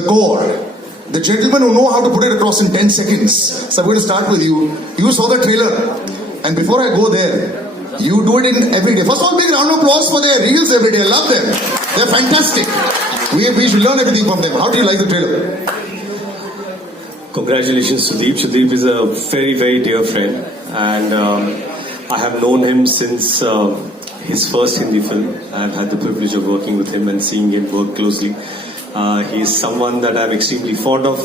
the core, the gentlemen who know how to put it across in 10 seconds. So I'm going to start with you. You saw the trailer, and before I go there, you do it in every day. First of all, big round of applause for their reels every day. I love them. They're fantastic. We should learn everything from them. How do you like the trailer? Congratulations, Sudeep. Sudeep is a very, very dear friend, and I have known him since his first Hindi film. I've had the privilege of working with him and seeing him work closely. He is someone that I'm extremely fond of,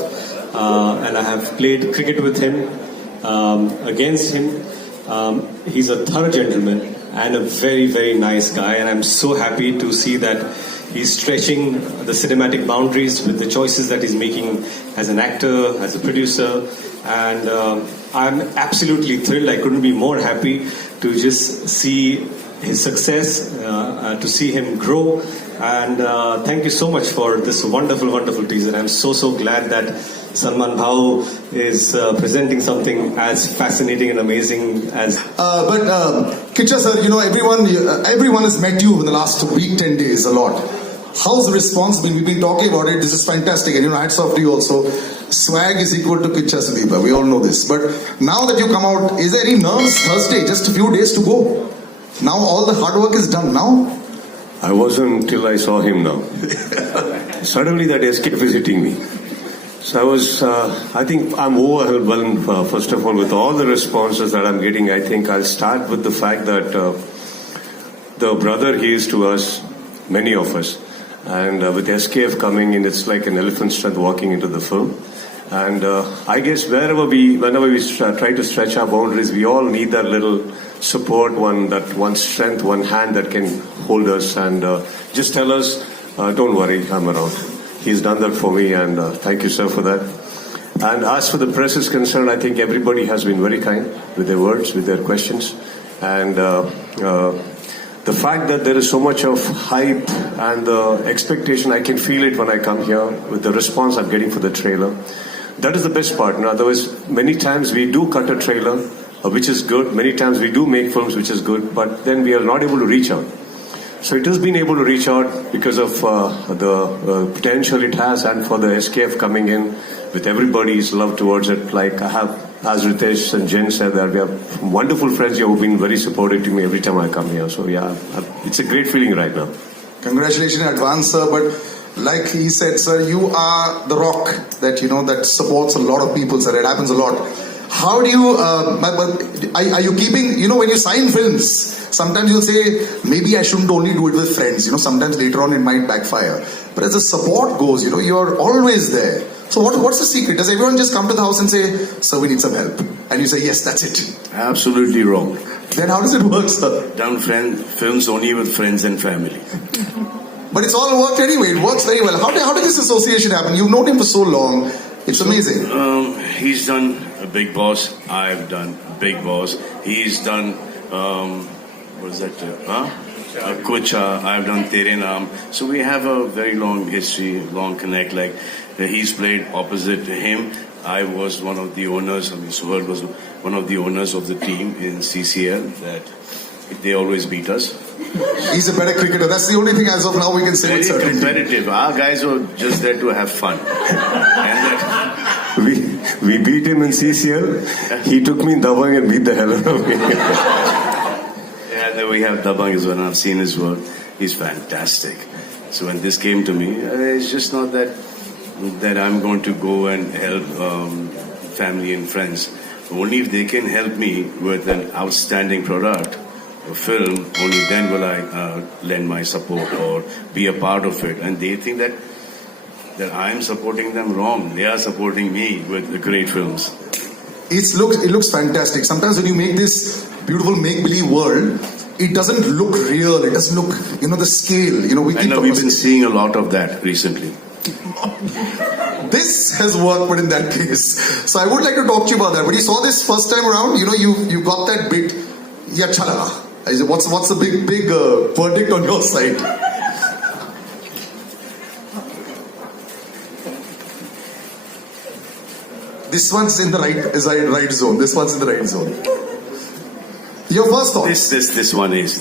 and I have played cricket with him, against him. He's a thorough gentleman and a very, very nice guy, and I'm so happy to see that he's stretching the cinematic boundaries with the choices that he's making as an actor, as a producer, and I'm absolutely thrilled. I couldn't be more happy to just see his success, to see him grow, and thank you so much for this wonderful, wonderful teaser. I'm so glad that Salman Bhau is presenting something as fascinating and amazing as... Kiccha sir, everyone has met you in the last week, 10 days, a lot. How's the response been? We've been talking about it. This is fantastic. And hats off to you also. Swag is equal to Kiccha Sudeep. We all know this. But now that you come out, is there any nerves? Thursday, just a few days to go. Now all the hard work is done now. I wasn't till I saw him now. Suddenly that escape is hitting me. So I think I'm overwhelmed, first of all, with all the responses that I'm getting. I think I'll start with the fact that the brother he is to us, many of us. And with SKF coming in, it's like an elephant's strength walking into the film. And I guess whenever we try to stretch our boundaries, we all need that little support, one strength, one hand that can hold us and just tell us, don't worry, I'm around. He's done that for me, and thank you, sir, for that. And as for the press is concerned, I think everybody has been very kind with their words, with their questions. And the fact that there is so much of hype and the expectation, I can feel it when I come here with the response I'm getting for the trailer. That is the best part. Otherwise, many times we do cut a trailer, which is good. Many times we do make films, which is good, but then we are not able to reach out. So it has been able to reach out because of the potential it has, and for the SKF coming in with everybody's love towards it. Like I have, as Ritesh and Jen said, that we have wonderful friends here who've been very supportive to me every time I come here. So yeah, it's a great feeling right now. Congratulations in advance, sir. But like he said, sir, you are the rock that that supports a lot of people, sir. It happens a lot. How do you, are you keeping, when you sign films, sometimes you'll say, maybe I shouldn't only do it with friends, sometimes later on it might backfire. But as the support goes, you're always there. So what's the secret? Does everyone just come to the house and say, sir, we need some help? And you say, yes, that's it. Absolutely wrong. Then how does it work, sir? Done films only with friends and family. But it's all worked anyway. It works very well. How did this association happen? You've known him for so long. It's amazing. He's done a Big Boss. I've done Big Boss. He's done, what is that? Kiccha. I've done Tere Naam. So we have a very long history, long connect. Like he's played opposite to him. I was one of the owners. Suhal was one of the owners of the team in CCL. That they always beat us. He's a better cricketer. That's the only thing as of now we can say. Very competitive. Our guys were just there to have fun. And we beat him in CCL. He took me in Dabang and beat the hell out of me. And then we have Dabang as well. I've seen his work. He's fantastic. So when this came to me, it's just not that I'm going to go and help family and friends. Only if they can help me with an outstanding product, a film, only then will I lend my support or be a part of it. And they think that I'm supporting them wrong. They are supporting me with the great films. It looks fantastic. Sometimes when you make this beautiful make-believe world, it doesn't look real. It doesn't look, the scale. We've been seeing a lot of that recently. This has worked, but in that case. So I would like to talk to you about that. When you saw this first time around, you got that bit, yeah, chala. What's the big verdict on your side? This one's in the right zone. This one's in the right zone. Your first thought? This one is.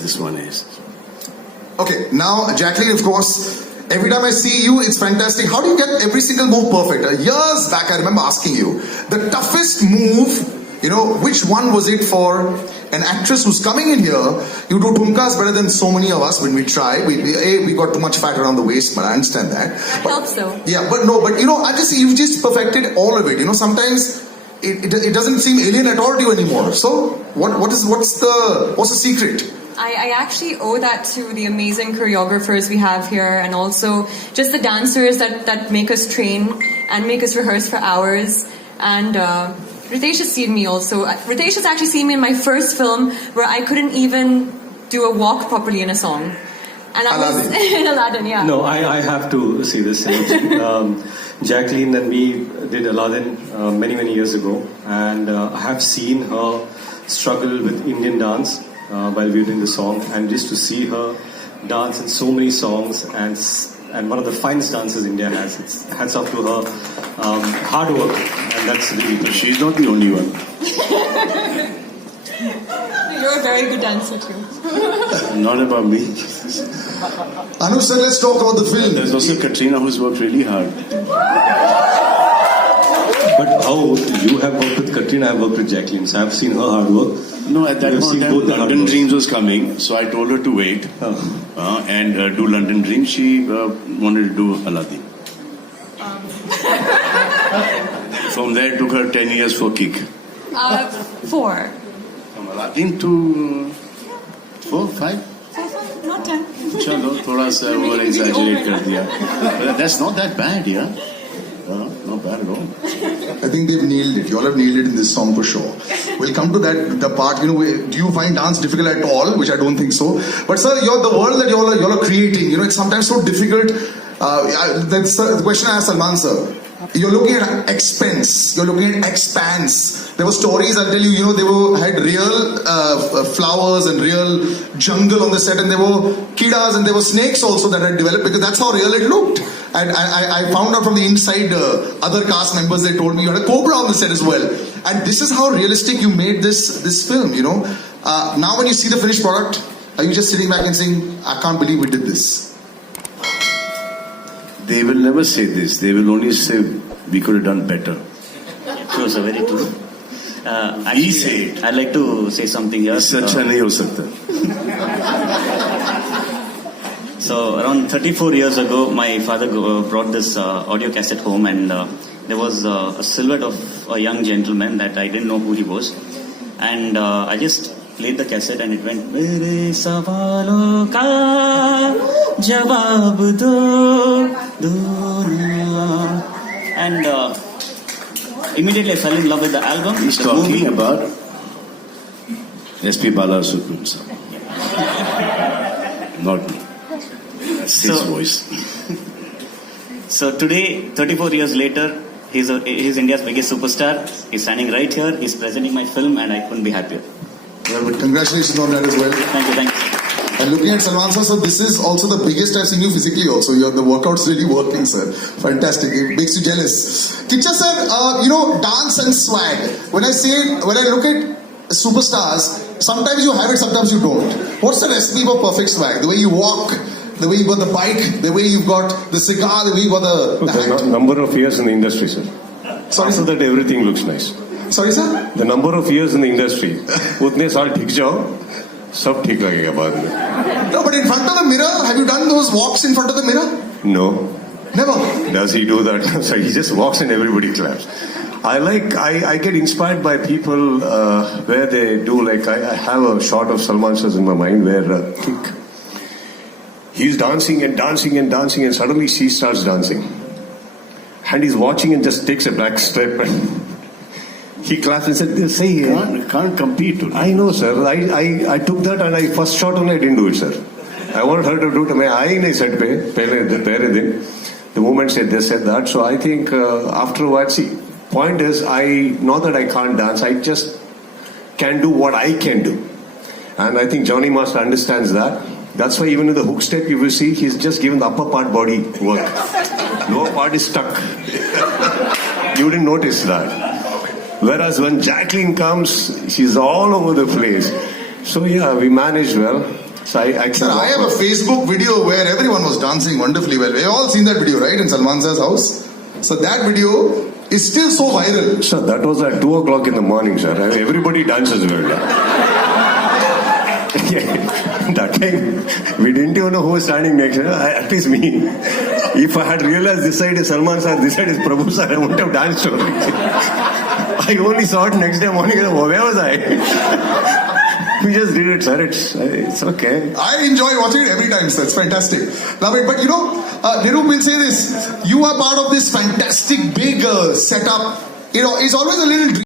Okay, now Jacqueline, of course, Every time I see you, it's fantastic. How do you get every single move perfect? Years back, I remember asking you, the toughest move, which one was it for an actress who's coming in here? You do thumkas better than so many of us when we try. We got too much fat around the waist, but I understand that. That helps though. Yeah, but you've just perfected all of it. Sometimes it doesn't seem alien at all to you anymore. So what's the secret? I actually owe that to the amazing choreographers we have here, and also just the dancers that make us train and make us rehearse for hours. And Ritesh has seen me also. Ritesh has actually seen me in my first film where I couldn't even do a walk properly in a song. And I was in Aladdin, yeah. No, I have to see this. Jacqueline and me did Aladdin many years ago, and I have seen her struggle with Indian dance while we were doing the song, and just to see her dance in so many songs and one of the finest dances India has. It's hats off to her hard work, and that's really good. She's not the only one. You're a very good dancer too. Not about me. Anup sir, let's talk about the film. There's also Katrina who's worked really hard. But how you have worked with Katrina, I have worked with Jacqueline, so I've seen her hard work. No, at that You have point, seen both the London hard Dreams was coming, so I told her to wait and do London Dreams. She wanted to do Aladdin. From there, it took her 10 years for Kick. 4. From Aladdin to 4, 5? Not 10. Chalo, thoda sa over exaggerate kar diya. But that's not that bad, yeah. Not bad at all. I think they've nailed it. You all have nailed it in this song for sure. We'll come to the part. Do you find dance difficult at all? Which I don't think so. But sir, the world that you all are creating. It's sometimes so difficult. That's the question I asked Salman sir. You're looking at expense. You're looking at expanse. There were stories, I'll tell you, they had real flowers and real jungle on the set, and there were kiddas and there were snakes also that had developed, because that's how real it looked. And I found out from the inside other cast members, they told me you had a cobra on the set as well. And this is how realistic you made this film, Now when you see the finished product, are you just sitting back and saying, I can't believe we did this? They will never say this. They will only say, we could have done better. True, sir, very true. We say it. I'd like to say something here. इससे अच्छा नहीं हो सकता. So around 34 years ago, my father brought this audio cassette home, and there was a silhouette of a young gentleman that I didn't know who he was. And I just played the cassette and it went, Mere sawalon ka jawab do na. And immediately I fell in love with the album. He's the talking movie. about S.P. Balasubramanian sir. Not me. That's his voice. So today, 34 years later, he's India's biggest superstar. He's standing right here. He's presenting my film, and I couldn't be happier. Well, but congratulations on that as well. Thank you. And looking at Salman sir, so this is also the biggest I've seen you physically also. The workout's really working, sir. Fantastic. It makes you jealous. Kiccha sir, dance and swag. When I look at superstars, sometimes you have it, sometimes you don't. What's the recipe for perfect swag? The way you walk, the way you got the bike, the way you've got the cigar, the way you got the hat. Number of years in the industry, sir. Sorry, So that everything looks nice. Sorry, sir? The number of years in the industry, उतने साल ठीक जाओ, सब ठीक लगेगा बाद में. No, but in front of the mirror, have you done those walks in front of the mirror? No. Never. Does he do that? So he just walks and everybody claps. I get inspired by people where they do, like, I have a shot of Salman Shah in my mind where he's dancing and dancing and dancing, and suddenly she starts dancing. And he's watching and just takes a back step and he claps and said, say, Can't compete. I know, sir. I took that and I first shot only I didn't do it, sir. I wanted her to do it. I said, the moment said this, said that. So I think afterwards, see, point is, not that I can't dance, I just can do what I can do. And I think Johnny Master understands that. That's why even in the hook step, you will see, he's just given the upper part body work. Lower part is stuck. You didn't notice that. Whereas when Jacqueline comes, she's all over the place. So yeah, we managed well. So I actually. Sir, I have a Facebook video where everyone was dancing wonderfully well. We've all seen that video, right, in Salman Sir's house. So that video is still so viral. Sir, that was at 2 o'clock in the morning, sir. Everybody dances well. That time, we didn't even know who was standing next. At least me. If I had realized this side is Salman sir, this side is Prabhu sir, I wouldn't have danced. I only saw it next day morning. Where was I? We just did it, sir. It's okay. I enjoy watching it every time, sir. It's fantastic. Love it. But you know, Nirup will say this. You are part of this fantastic big setup. You know, it's always a little